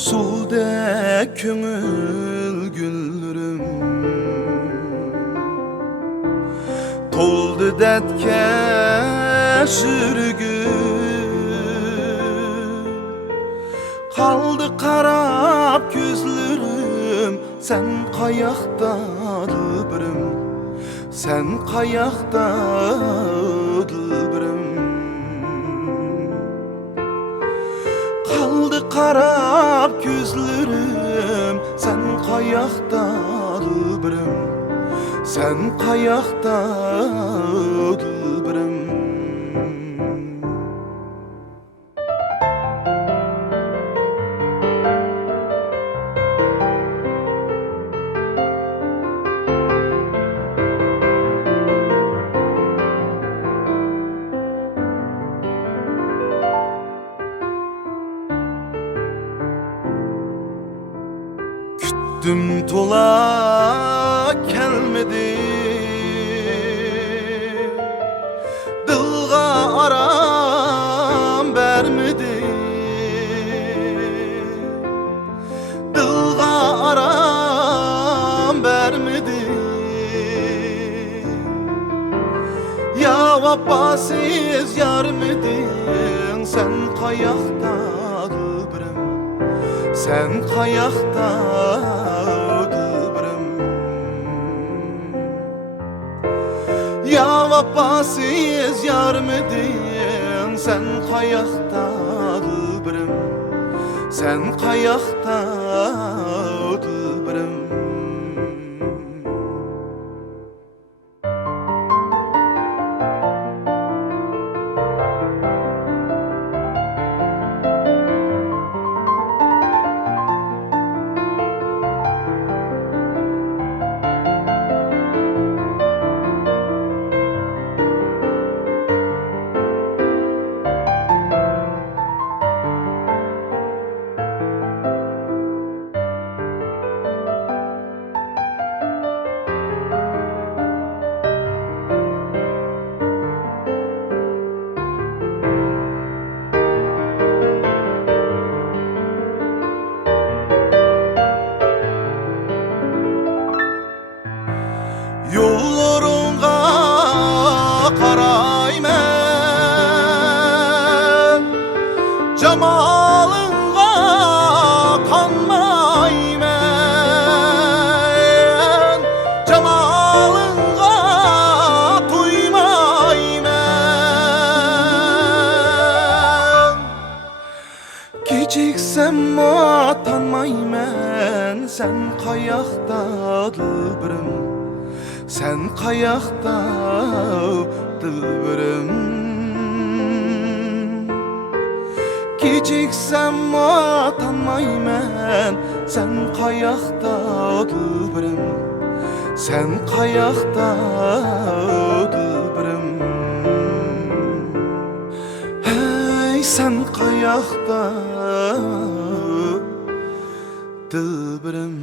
Sulde köngül güllerim Toldu dertke sürgün Kaldı karap gözlerim Sen kayakta dilbirim Sen kayakta dilbirim Kaldı karap gözlerim Sen kayakta dilbirim Sen kayakta dilbirim Küttüm tola gelmedi Dılga aram vermedi Dılga aram vermedi Ya vabbasiz yarmedin Sen kayakta dilbirim Sen kayakta dilbirim Ya vabbasiz yarmedin Sen kayakta dilbirim Sen kayakta dilbirim Yollarınga qarayman Camalınga kanmayman Camalınga tuymayman Kechiksem tanmayman Sen kayakta dilbirim Sen kayakta dilbirim Kechiksem tanmayman Sen kayakta dilbirim Sen kayakta dilbirim Hey sen kayakta dilbirim